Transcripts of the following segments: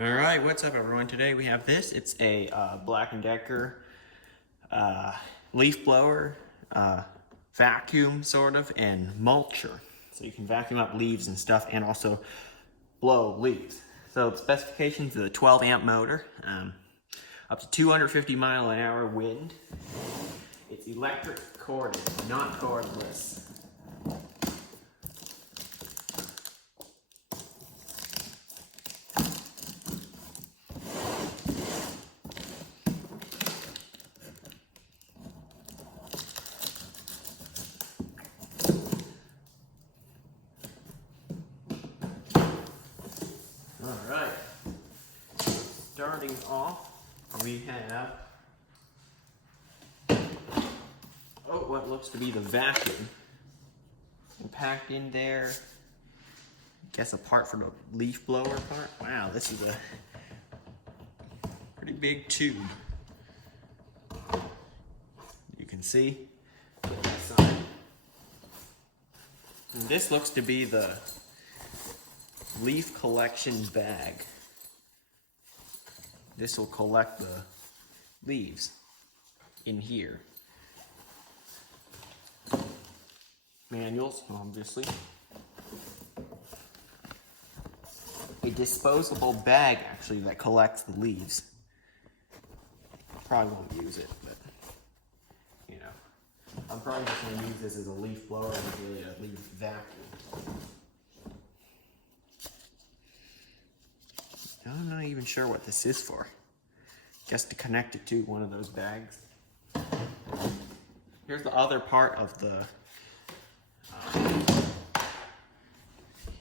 Alright, what's up everyone? Today we have this. It's a Black & Decker leaf blower, vacuum sort of, and mulcher. So you can vacuum up leaves and stuff and also blow leaves. So the specifications is a 12 amp motor, up to 250 mile/hour wind. It's electric corded, not cordless. Alright, starting off, we have what looks to be the vacuum. And packed in there, I guess a part for the leaf blower part. Wow, this is a pretty big tube. You can see. And this looks to be the leaf collection bag. This will collect the leaves in here. Manuals, obviously. A disposable bag, actually, that collects the leaves. Probably won't use it, but, you know. I'm probably just going to use this as a leaf blower and really a leaf vacuum. I'm not even sure what this is for. Just to connect it to one of those bags. Here's the other part of the,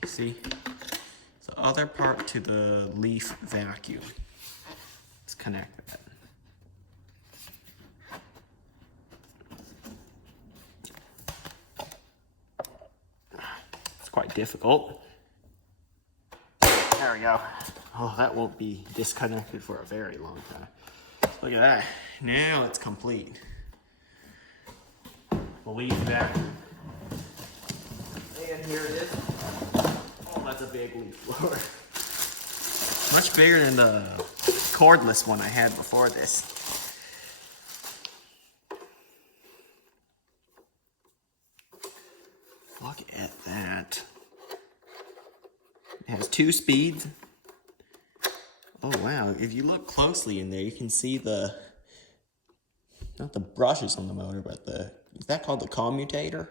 see? It's the other part to the leaf vacuum. Let's connect that. It's quite difficult. There we go. Oh, that won't be disconnected for a very long time. Look at that. Now it's complete. The leaf vacuum. And here it is. Oh, that's a big leaf blower. Much bigger than the cordless one I had before this. Look at that. It has 2 speeds. Oh wow, if you look closely in there, you can see the, not the brushes on the motor, but the, is that called the commutator?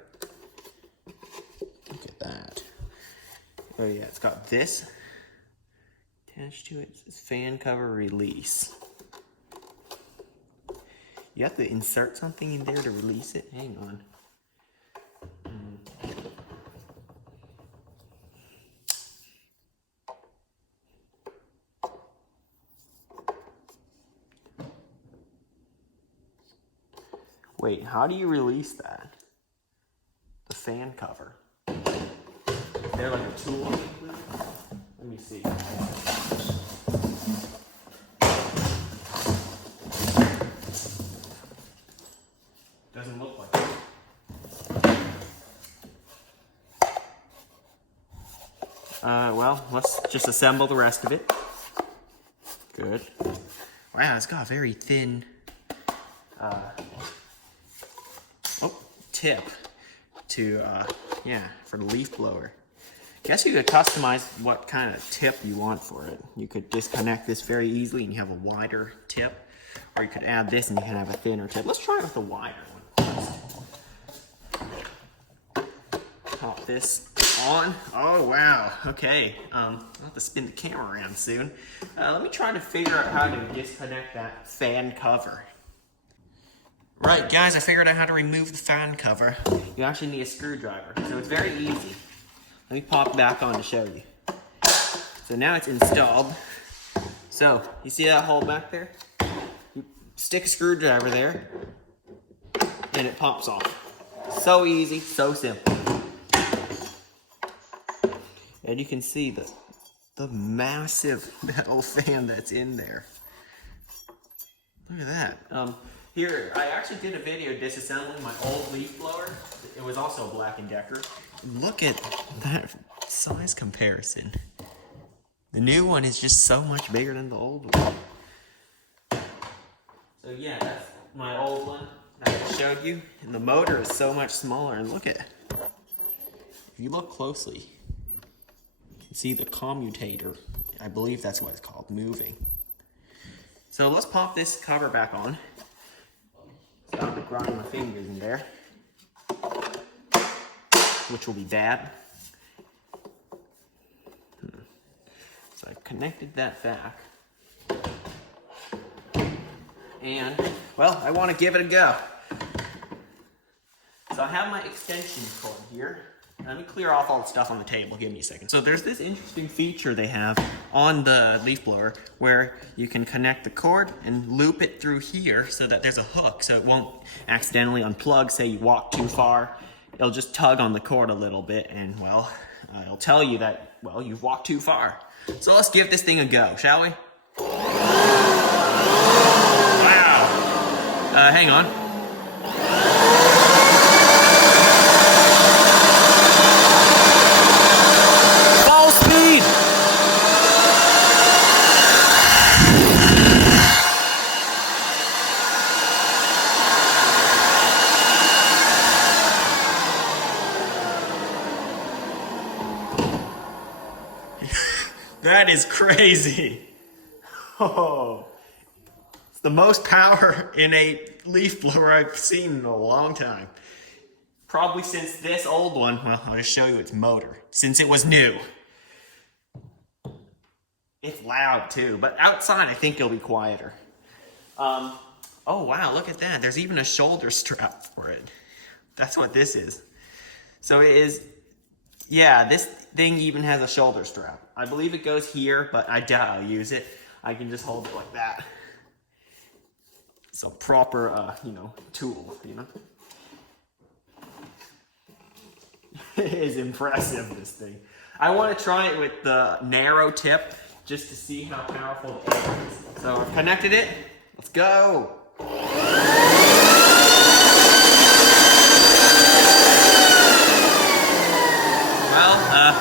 Look at that. Oh yeah, it's got this attached to it. It says fan cover release. You have to insert something in there to release it. Hang on. Wait, how do you release that? The fan cover. Is there like a tool? Let me see. Doesn't look like it. Well, let's just assemble the rest of it. Good. Wow, it's got a very thin tip to, yeah, for the leaf blower. Guess you could customize what kind of tip you want for it. You could disconnect this very easily and you have a wider tip, or you could add this and you can have a thinner tip. Let's try it with the wider one. Pop this on. Oh wow, okay. I'll have to spin the camera around soon. Let me try to figure out how to disconnect that fan cover. Right, guys, I figured out how to remove the fan cover. You actually need a screwdriver, so it's very easy. Let me pop it back on to show you. So now it's installed. So, you see that hole back there? You stick a screwdriver there, and it pops off. So easy, so simple. And you can see the massive metal fan that's in there. Look at that. Here, I actually did a video disassembling my old leaf blower. It was also a Black & Decker. Look at that size comparison. The new one is just so much bigger than the old one. So yeah, that's my old one that I showed you. And the motor is so much smaller. And look at, if you look closely, you can see the commutator. I believe that's what it's called, moving. So let's pop this cover back on. Stop to grind my fingers in there, which will be bad. So I've connected that back. And, well, I want to give it a go. So I have my extension cord here. Let me clear off all the stuff on the table. Give me a second. So there's this interesting feature they have on the leaf blower where you can connect the cord and loop it through here so that there's a hook so it won't accidentally unplug. Say you walk too far, it'll just tug on the cord a little bit and, well, it'll tell you that, well, you've walked too far. So let's give this thing a go, shall we? Wow. Hang on. Full speed! That is crazy. Oh, it's the most power in a leaf blower I've seen in a long time. Probably since this old one, well, I'll just show you its motor, since it was new. It's loud too, but outside I think it'll be quieter. Oh wow, look at that. There's even a shoulder strap for it. That's what this is. So it is, yeah, this thing even has a shoulder strap. I believe it goes here, but I doubt I'll use it. I can just hold it like that. It's a proper, tool, It is impressive, this thing. I want to try it with the narrow tip just to see how powerful it is. So I've connected it. Let's go.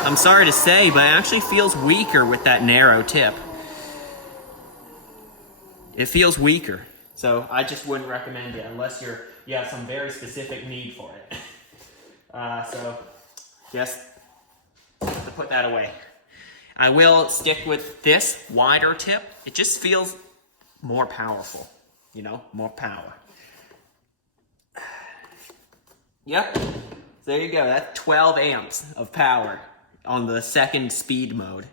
I'm sorry to say, but it actually feels weaker with that narrow tip. It feels weaker, so I just wouldn't recommend it unless you have some very specific need for it. So, just to put that away. I will stick with this wider tip. It just feels more powerful, more power. Yep. So there you go. That's 12 amps of power on the second speed mode.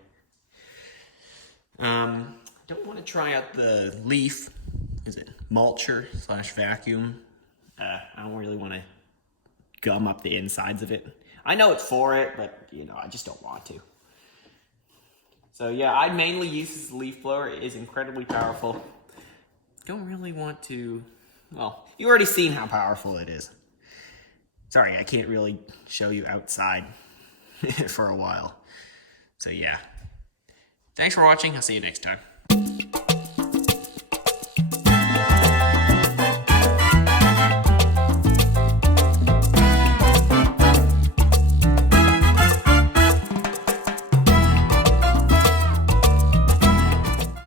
Don't want to try out the leaf. Is it mulcher / vacuum? I don't really want to gum up the insides of it. I know it's for it, but I just don't want to. So yeah, I mainly use this leaf blower. It is incredibly powerful. Don't really want to, well, you already seen how powerful it is. Sorry, I can't really show you outside for a while. So yeah. Thanks for watching. I'll see you next time.